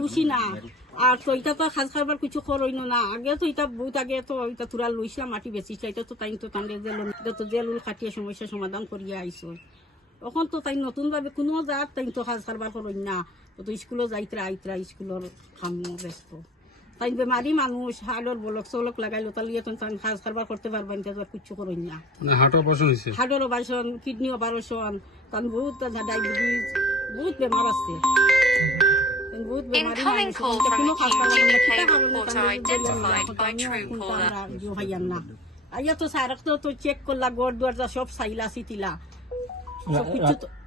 দোষী না আর তো এটা তো খাস খাবার কিছু করইন না আগে তো এটা বহুত আগে তো এটা তুরা লইছিলাম মাটি বেচিছিল এটা তো তাই তো তান্ডে জেল এটা তো জেল কাটিয়ে সমস্যা সমাধান করিয়া আইসো এখন তো তাই নতুন ভাবে কোনো জাত তাই তো খাস খাবার করইন না তো স্কুলে যাইতরা আইতরা স্কুলের কাম ব্যস্ত তাই বেমারি মানুষ হাড়ের বলক চলক লাগাইলো তাহলে এখন তাই খাস খাবার করতে পারবেন এটা কিছু করইন না হার্ট অপারেশন হয়েছে হার্টের অপারেশন কিডনি অপারেশন তার বহুত ডায়াবেটিস বহুত বেমার আছে বহুত বেমারি Incoming call from the queue indicator reporter identified by Truecaller. না আইয়া তো সারক তো চেক করলা গোড় দরজা সব সাইলা সিতিলা সব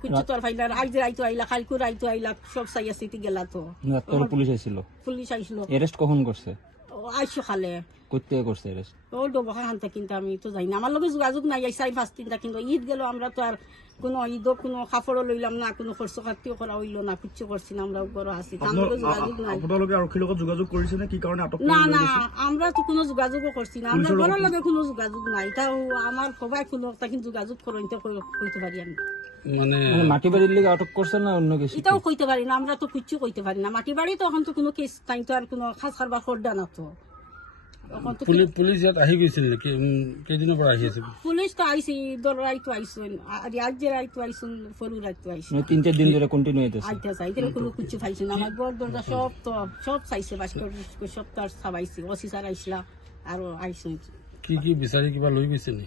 কিছু তো আর ফাইলা আইজ রাইতো আইলা কালকু রাইতো আইলা সব সাইয়া সিতি গেলা তো তোর পুলিশ আইছিল পুলিশ আইছিল এরেস্ট কখন করছে আইসো খালে কইতে করছে এরেস্ট ও ডোবখা হানতে কিন্তু আমি তো যাই না আমার লগে যোগাযোগ নাই আইসাই 5-3টা কিন্তু ঈদ গেল আমরা তো আর কোনো ঈদও কোনো কাপড়ও লইলাম না কোনো খরচ খাতিও করা হইলো না কিচ্ছু করছি না আমরা উপর আছি আমার যোগাযোগ নাই আপোনালোকে আৰক্ষীৰ লগত যোগাযোগ কৰিছে নে কি কাৰণে আটক না না আমরা তো কোনো যোগাযোগও করছি না আমরা ঘরের লগে কোনো যোগাযোগ নাই তাও আমার সবাই কোনো কিন্তু যোগাযোগ করতে কইতে পারি আমি মানে মাটি বাড়ির লিগে আটক করছে না অন্য কিছু এটাও কইতে পারি না আমরা তো কিচ্ছু কইতে পারি না মাটি বাড়ি তো এখন তো কোনো কেস তাই তো আর কোনো খাস খারবা করডা না তো এখন তো পুলিশ ইয়াত আহি গৈছিল নেকি কেইদিনৰ পৰা আহি আছে পুলিশ তো আইসি দর রাইতো আইসুন আর আজ যে রাইতো আইসুন ফরু রাইতো আইসুন 3-4 দিন ধরে কন্টিনিউ হইতেছে আইতে চাইতে কোনো কিছু পাইছে না আমার বড় দরজা সব তো সব চাইছে বাস্কর সব তো সবাইছে ওসি স্যার আইসলা আর আইসুন কি বিচাৰি কিবা লৈ গৈছে নি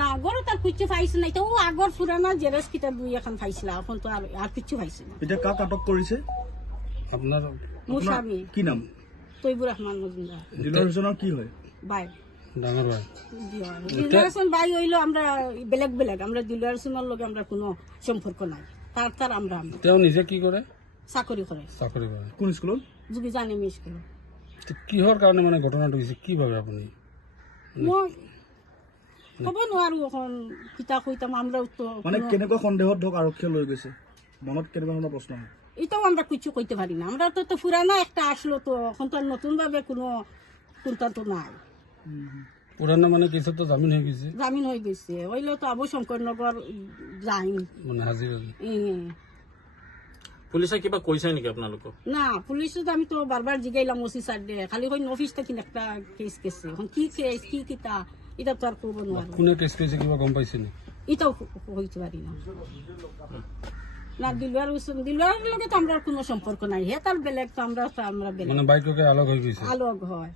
না গরু তার কিছু পাইছে না তো আগর পুরানা জেরক্স কিটা দুই এখন পাইছিল এখন তো আর কিছু পাইছে না এতিয়া কাক আটক কৰিছে আপোনাৰ মুসামি কি নাম তৈবুর রহমান মজুমদার ডিলাৰ হুছেইনৰ কি হয় বাই ডাঙৰ ভাই দিলারসন বাই হইলো আমরা বেলেগ বেলেগ আমরা দিলারসনের লগে আমরা কোনো সম্পর্ক নাই তার আমরা তেওঁ নিজে কি কৰে চাকরি করে চাকৰি কৰে কোন স্কুলত যদি জানে মিস করে তো কিহৰ কাৰণে মানে ঘটনাটো হৈছে কি ভাবে আপুনি মই ক'ব নোৱাৰো এখন কিতা কইতাম আমরাও তো মানে কেনেকুৱা সন্দেহত ধৰক আৰক্ষীয়ে লৈ গৈছে মনত কেনেকুৱা ধৰণৰ প্ৰশ্ন হয় এটাও আমরা কিছু কইতে পারি না আমরা তো পুরানা একটা আসলো তো এখন তো নতুন ভাবে কোনো কোনটা তো নাই পুরানা মানে কেছত তো জামিন হৈ গৈছে জামিন হয়ে গেছে হইলে তো আবু শঙ্করনগর যাই মানে হাজিৰ পুলিচে কিবা কৈছে নেকি আপোনালোকক না পুলিশ আমি তো বারবার জিগাইলাম ওসি স্যার দে খালি কই অফিস থেকে একটা কেস কেছে এখন কি কেস কি কিতা এটা তো আর করব না কোনে কেছ কৰিছে কিবা গম পাইছে নি এটাও হইতে পারি না না দিলওয়ার লগে তো আমরা কোনো সম্পর্ক নাই হে তার বেলেগ তো আমরা বেলেগ মানে বাইককে আলগ হৈ গৈছে আলোক হয়